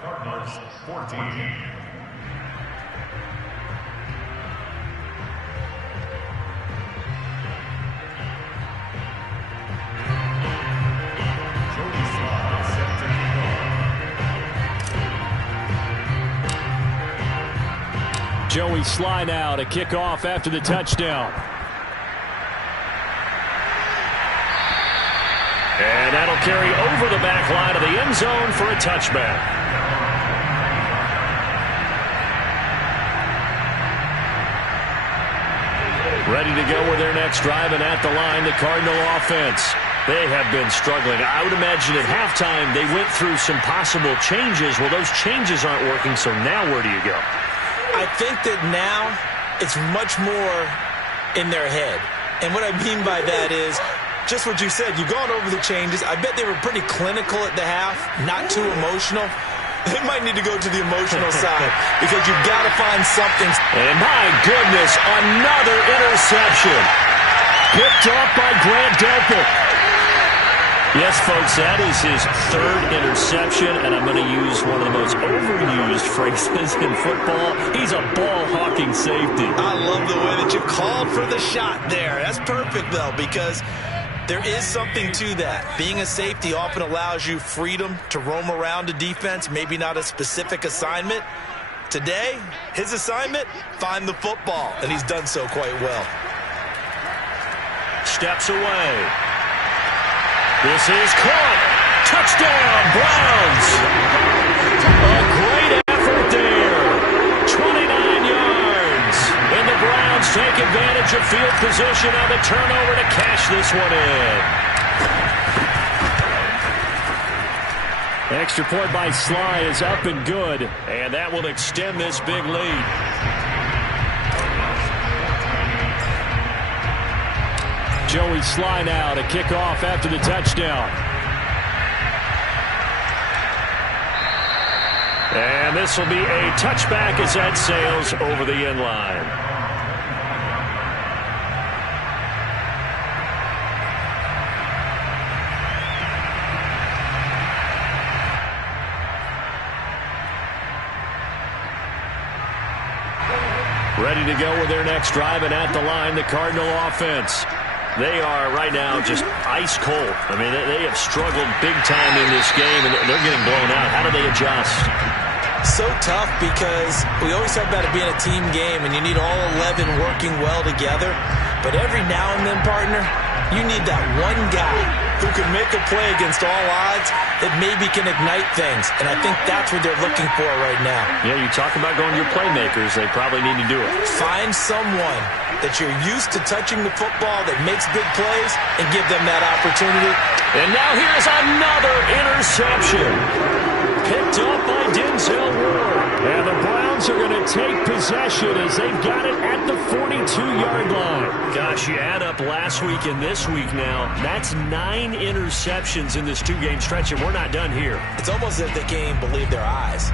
Cardinals 14. Joey Sly now to kick off after the touchdown. And that'll carry over the back line of the end zone for a touchback. Ready to go with their next drive, and at the line, the Cardinal offense. They have been struggling. I would imagine at halftime they went through some possible changes. Well, those changes aren't working, so now where do you go? I think that now it's much more in their head. And what I mean by that is just what you said. You've gone over the changes. I bet they were pretty clinical at the half, not too emotional. They might need to go to the emotional side because you've got to find something. And my goodness, another interception. Picked off by Grant Delpit. Yes, folks, that is his 3rd interception, and I'm going to use one of the most overused phrases in football. He's a ball-hawking safety. I love the way that you called for the shot there. That's perfect, though, because there is something to that. Being a safety often allows you freedom to roam around a defense, maybe not a specific assignment. Today, his assignment, find the football, and he's done so quite well. Steps away. This is caught. Touchdown, Browns. A great effort there. 29 yards. And the Browns take advantage of field position on the turnover to cash this one in. Extra point by Sly is up and good. And that will extend this big lead. Joey Sly now to kick off after the touchdown. And this will be a touchback as that sails over the end line. Ready to go with their next drive, and at the line, the Cardinal offense. They are right now just ice cold. I mean, they have struggled big time in this game, and they're getting blown out. How do they adjust? So tough because we always talk about it being a team game, and you need all 11 working well together. But every now and then, partner, you need that one guy who can make a play against all odds that maybe can ignite things. And I think that's what they're looking for right now. Yeah, you talk about going to your playmakers. They probably need to do it. Find someone that you're used to touching the football that makes big plays and give them that opportunity. And now here's another interception. Picked up by Denzel Ward. And the Browns are going to take possession as they've got it at the 42-yard line. Gosh, you add up last week and this week now. That's 9 interceptions in this 2-game stretch, and we're not done here. It's almost as if they can't even believe their eyes.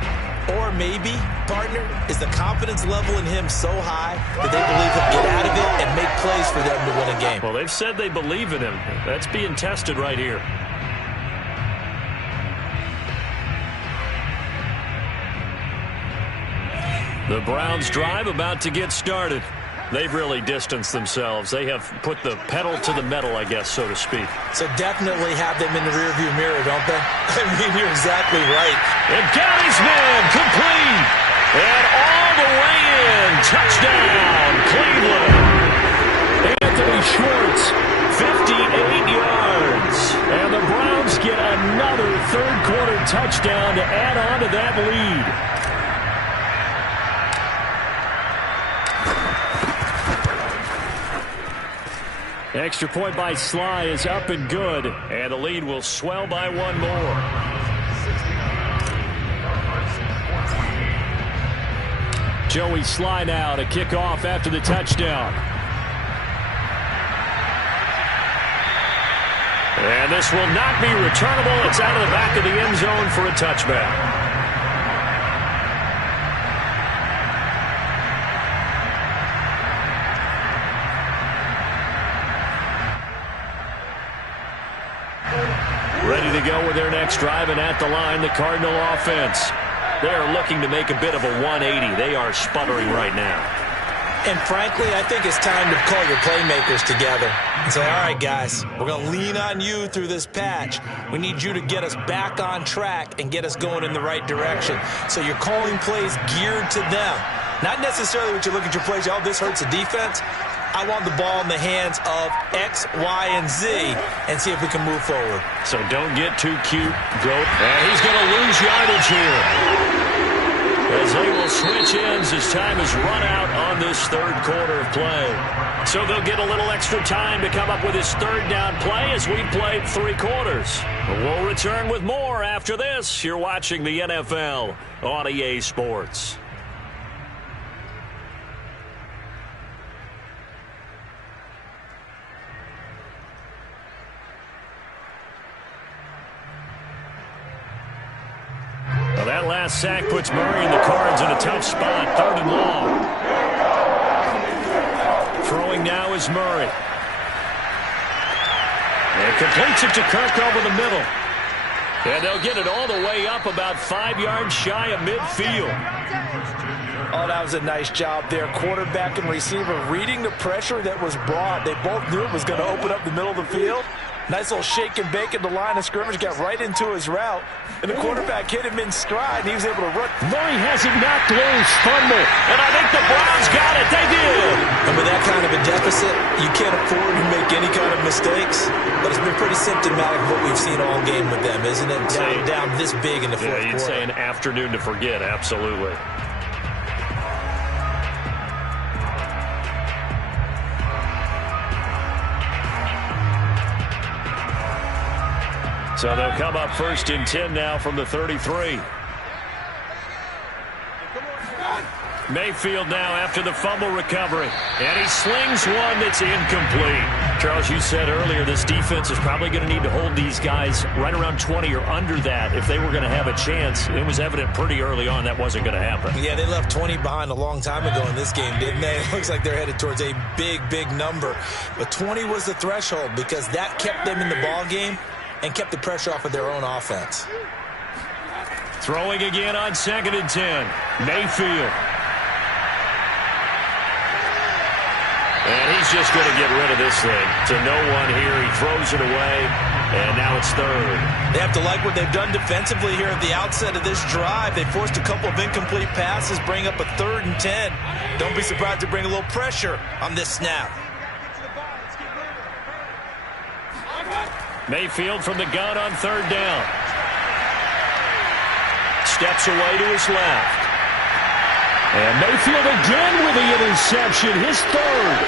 Or maybe, partner, is the confidence level in him so high that they believe he'll get out of it and make plays for them to win a game. Well, they've said they believe in him. That's being tested right here. The Browns drive about to get started. They've really distanced themselves. They have put the pedal to the metal, I guess, so to speak. So definitely have them in the rearview mirror, don't they? I mean, you're exactly right. And got his man complete. And all the way in. Touchdown, Cleveland. Anthony Schwartz, 58 yards. and the Browns get another third-quarter touchdown to add on to that lead. Extra point by Sly is up and good, and the lead will swell by one more. Joey Sly now to kick off after the touchdown. And this will not be returnable. It's out of the back of the end zone for a touchback. Ready to go with their next drive, and at the line, the Cardinal offense. They are looking to make a bit of a 180. They are sputtering right now. And frankly, I think it's time to call your playmakers together and say, all right, guys, we're going to lean on you through this patch. We need you to get us back on track and get us going in the right direction. So you're calling plays geared to them. Not necessarily what you look at your plays, oh, this hurts the defense. I want the ball in the hands of X, Y, and Z and see if we can move forward. So don't get too cute. Go. And he's going to lose yardage here. As they will switch ends as time is run out on this third quarter of play. So they'll get a little extra time to come up with his third down play as we played 3 quarters. We'll return with more after this. You're watching the NFL on EA Sports. Well, that last sack puts Murray and the Cards in a tough spot, 3rd and long. Throwing now is Murray. And completes it to Kirk over the middle. And they'll get it all the way up about 5 yards shy of midfield. Oh, that was a nice job there. Quarterback and receiver reading the pressure that was brought. They both knew it was going to open up the middle of the field. Nice little shake and bake at the line of scrimmage, got right into his route, and the quarterback hit him in stride, and he was able to run. Murray has it knocked loose, fumble, and I think the Browns got it. They did. And with that kind of a deficit, you can't afford to make any kind of mistakes, but it's been pretty symptomatic of what we've seen all game with them, isn't it? Down this big in the fourth quarter. You'd say an afternoon to forget, absolutely. So they'll come up 1st and 10 now from the 33. Mayfield now after the fumble recovery. And he slings one that's incomplete. Charles, you said earlier this defense is probably going to need to hold these guys right around 20 or under that if they were going to have a chance. It was evident pretty early on that wasn't going to happen. Yeah, they left 20 behind a long time ago in this game, didn't they? It looks like they're headed towards a big, big number. But 20 was the threshold because that kept them in the ball game and kept the pressure off of their own offense. Throwing again on 2nd and 10. Mayfield. And he's just going to get rid of this thing. To no one here. He throws it away, and now it's 3rd. They have to like what they've done defensively here at the outset of this drive. They forced a couple of incomplete passes, bring up a 3rd and 10. Don't be surprised to bring a little pressure on this snap. Mayfield from the gun on 3rd down. Steps away to his left. And Mayfield again with the interception, his 3rd.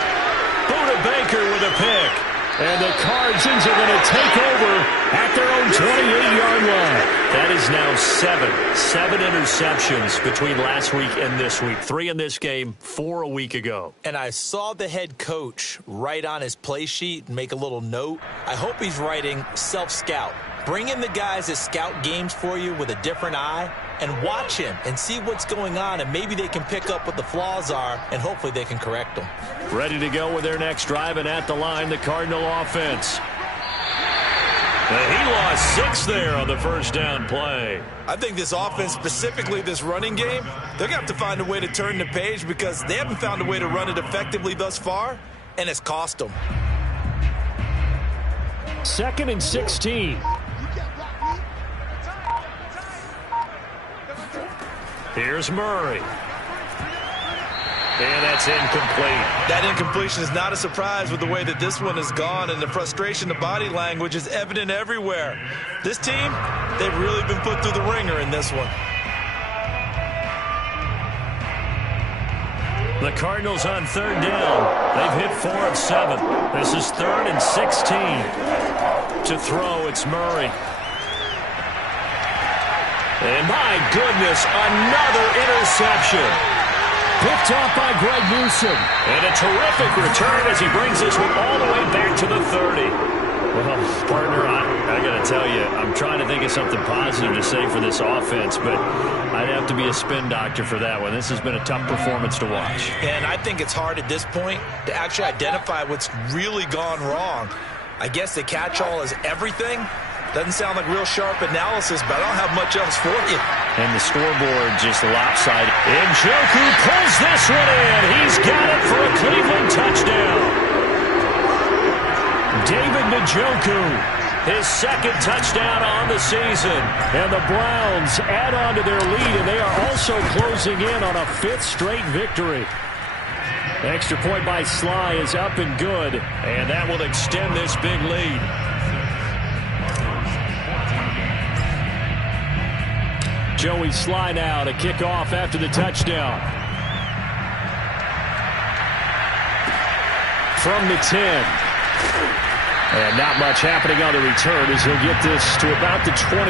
Buda Baker with a pick. And the Cardinals are going to take over at their own 28-yard line. That is now 7 interceptions between last week and this week. 3 in this game, 4 a week ago. And I saw the head coach write on his play sheet and make a little note. I hope he's writing self-scout. Bring in the guys that scout games for you with a different eye and watch him and see what's going on, and maybe they can pick up what the flaws are, and hopefully they can correct them. Ready to go with their next drive, and at the line, the Cardinal offense. And he lost 6 there on the first down play. I think this offense, specifically this running game, they're going to have to find a way to turn the page because they haven't found a way to run it effectively thus far, and it's cost them. 2nd and 16. Here's Murray. And that's incomplete. That incompletion is not a surprise with the way that this one has gone, and the frustration, the body language is evident everywhere. This team, they've really been put through the ringer in this one. The Cardinals on 3rd down. They've hit 4 of 7. This is 3rd and 16. To throw, it's Murray. And my goodness, another interception. Picked off by Greg Newsome. And a terrific return as he brings this one all the way back to the 30. Well, partner, I got to tell you, I'm trying to think of something positive to say for this offense, but I'd have to be a spin doctor for that one. This has been a tough performance to watch. And I think it's hard at this point to actually identify what's really gone wrong. I guess the catch-all is everything. Doesn't sound like real sharp analysis, but I don't have much else for you. And the scoreboard just lopsided. Njoku pulls this one in. He's got it for a Cleveland touchdown. David Njoku, his 2nd touchdown on the season. And the Browns add on to their lead, and they are also closing in on a 5th straight victory. Extra point by Sly is up and good. And that will extend this big lead. Joey Sly now to kick off after the touchdown. From the 10. And not much happening on the return as he'll get this to about the 23.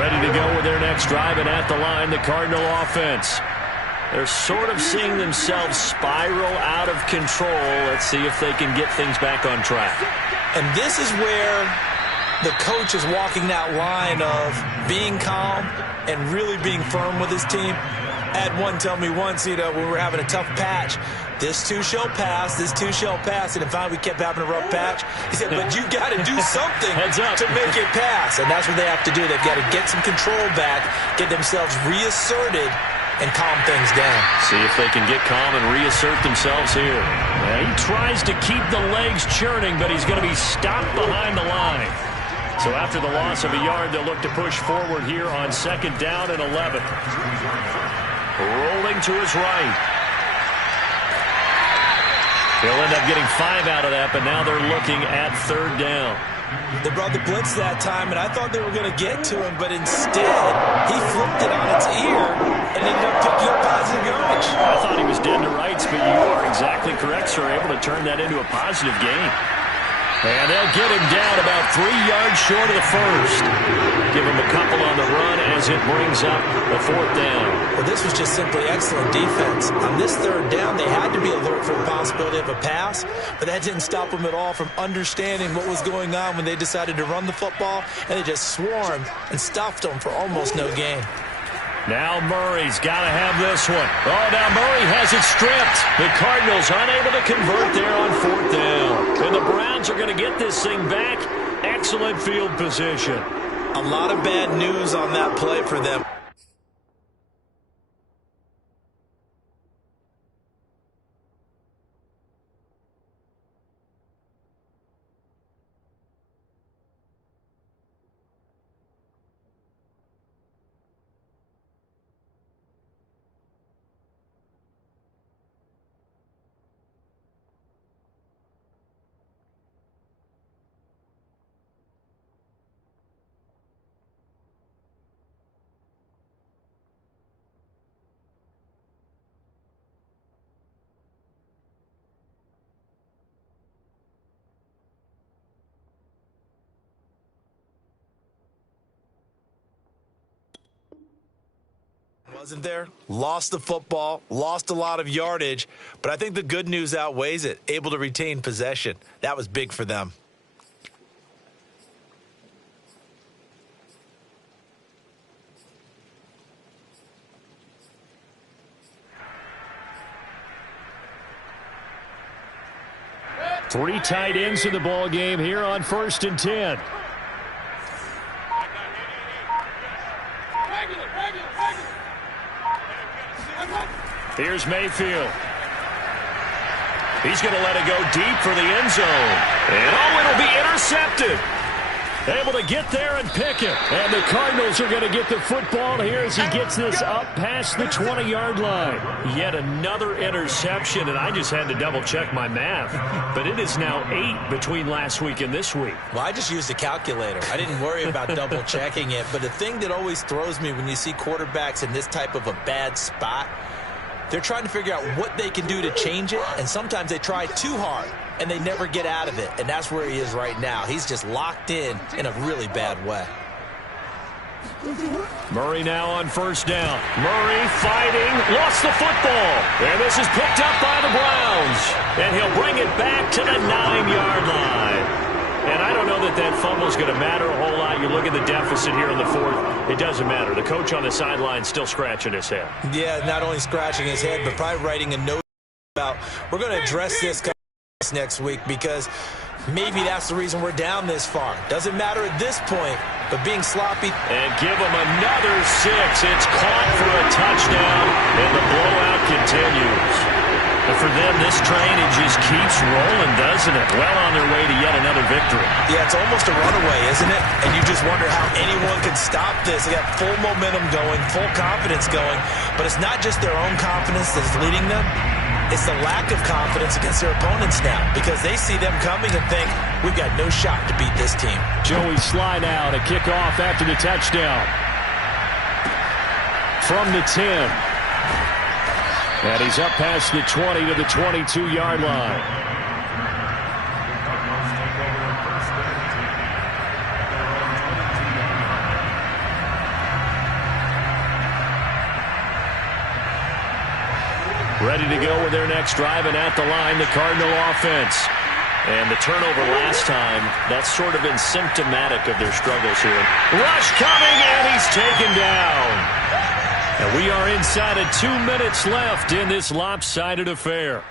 Ready to go with their next drive, and at the line, the Cardinal offense. They're sort of seeing themselves spiral out of control. Let's see if they can get things back on track. And this is where the coach is walking that line of being calm and really being firm with his team. I had one tell me once, when we were having a tough patch, this too shall pass, this too shall pass. And in fact, we kept having a rough patch. He said, but you got to do something to make it pass. And that's what they have to do. They've got to get some control back, get themselves reasserted, and calm things down. See if they can get calm and reassert themselves here. He tries to keep the legs churning, but he's going to be stopped behind the line. So after the loss of a yard, they'll look to push forward here on 2nd down and 11. Rolling to his right. He'll end up getting 5 out of that, but now they're looking at 3rd down. They brought the blitz that time, and I thought they were going to get to him, but instead, he flipped it on its ear and ended up picking up positive yardage. I thought he was dead to rights, but you are exactly correct, sir. Able to turn that into a positive gain. And they'll get him down about 3 yards short of the first. Give him a couple on the run as it brings up the 4th down. Well, this was just simply excellent defense. On this 3rd down, they had to be alert for the possibility of a pass, but that didn't stop them at all from understanding what was going on when they decided to run the football, and they just swarmed and stuffed them for almost no gain. Now Murray's got to have this one. Oh, now Murray has it stripped. The Cardinals unable to convert there on 4th down. And the Browns are going to get this thing back. Excellent field position. A lot of bad news on that play for them. Wasn't there? Lost the football, lost a lot of yardage, but I think the good news outweighs it. Able to retain possession. That was big for them. Three tight ends in the ball game here on 1st and 10. Here's Mayfield. He's going to let it go deep for the end zone. And oh, it'll be intercepted. Able to get there and pick it. And the Cardinals are going to get the football here as he gets this up past the 20-yard line. Yet another interception, and I just had to double-check my math. But it is now 8 between last week and this week. Well, I just used a calculator. I didn't worry about double-checking it. But the thing that always throws me when you see quarterbacks in this type of a bad spot, they're trying to figure out what they can do to change it, and sometimes they try too hard, and they never get out of it, and that's where he is right now. He's just locked in a really bad way. Murray now on 1st down. Murray fighting, lost the football, and this is picked up by the Browns, and he'll bring it back to the 9-yard line. And I don't know that that fumble is going to matter a whole lot. You look at the deficit here in the 4th. It doesn't matter. The coach on the sideline still scratching his head. Yeah, not only scratching his head, but probably writing a note about, we're going to address this next week because maybe that's the reason we're down this far. Doesn't matter at this point, but being sloppy. And give him another 6. It's caught for a touchdown, and the blowout continues. But for them, this train, it just keeps rolling, doesn't it? Well on their way to yet another victory. Yeah, it's almost a runaway, isn't it? And you just wonder how anyone can stop this. They got full momentum going, full confidence going. But it's not just their own confidence that's leading them. It's the lack of confidence against their opponents now because they see them coming and think, we've got no shot to beat this team. Joey Sly now to kick off after the touchdown. From the 10. And he's up past the 20 to the 22-yard line. Ready to go with their next drive, and at the line, the Cardinal offense. And the turnover last time, that's sort of been symptomatic of their struggles here. Rush coming, and he's taken down. And we are inside of 2 minutes left in this lopsided affair.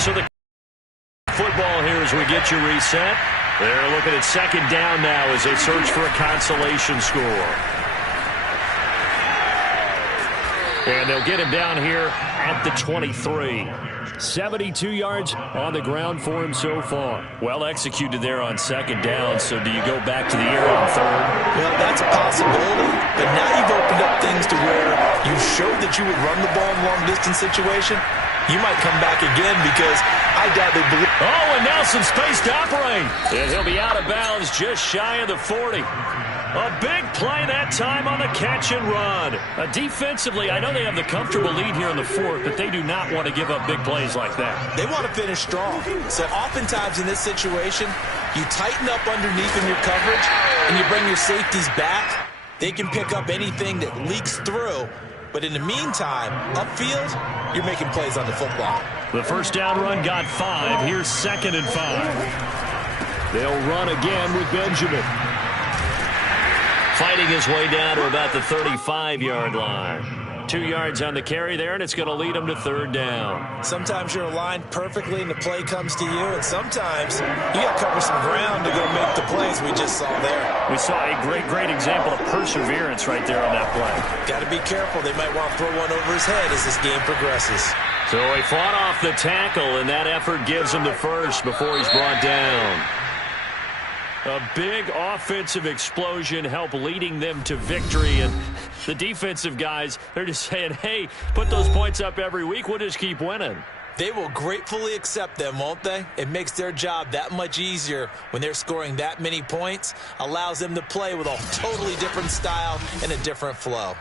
So the football here as we get you reset. They're looking at 2nd down now as they search for a consolation score. And they'll get him down here at the 23. 72 yards on the ground for him so far. Well executed there on 2nd down, so do you go back to the air on 3rd? Well, that's a possibility, but now you've opened up things to where you showed that you would run the ball in long-distance situation. You might come back again because I doubt they believe. Oh, and now some space to operate. And he'll be out of bounds just shy of the 40. A big play that time on the catch and run. Defensively, I know they have the comfortable lead here in the fourth, but they do not want to give up big plays like that. They want to finish strong. So oftentimes in this situation, you tighten up underneath in your coverage and you bring your safeties back. They can pick up anything that leaks through. But in the meantime, upfield, you're making plays on the football. The first down run got 5. Here's 2nd and 5. They'll run again with Benjamin. Fighting his way down to about the 35-yard line. 2 yards on the carry there, and it's going to lead him to 3rd down. Sometimes you're aligned perfectly and the play comes to you, and sometimes you got to cover some ground to go make the plays we just saw there. We saw a great example of perseverance right there on that play. Got to be careful. They might want to throw one over his head as this game progresses. So he fought off the tackle, and that effort gives him the first before he's brought down. A big offensive explosion helped leading them to victory. And the defensive guys, they're just saying, hey, put those points up every week. We'll just keep winning. They will gratefully accept them, won't they? It makes their job that much easier when they're scoring that many points. Allows them to play with a totally different style and a different flow.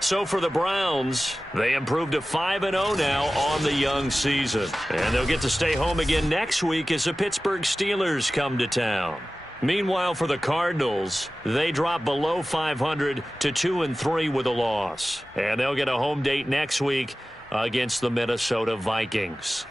So for the Browns, they improved to 5-0 now on the young season. And they'll get to stay home again next week as the Pittsburgh Steelers come to town. Meanwhile, for the Cardinals, they drop below 500 to 2-3 with a loss. And they'll get a home date next week against the Minnesota Vikings.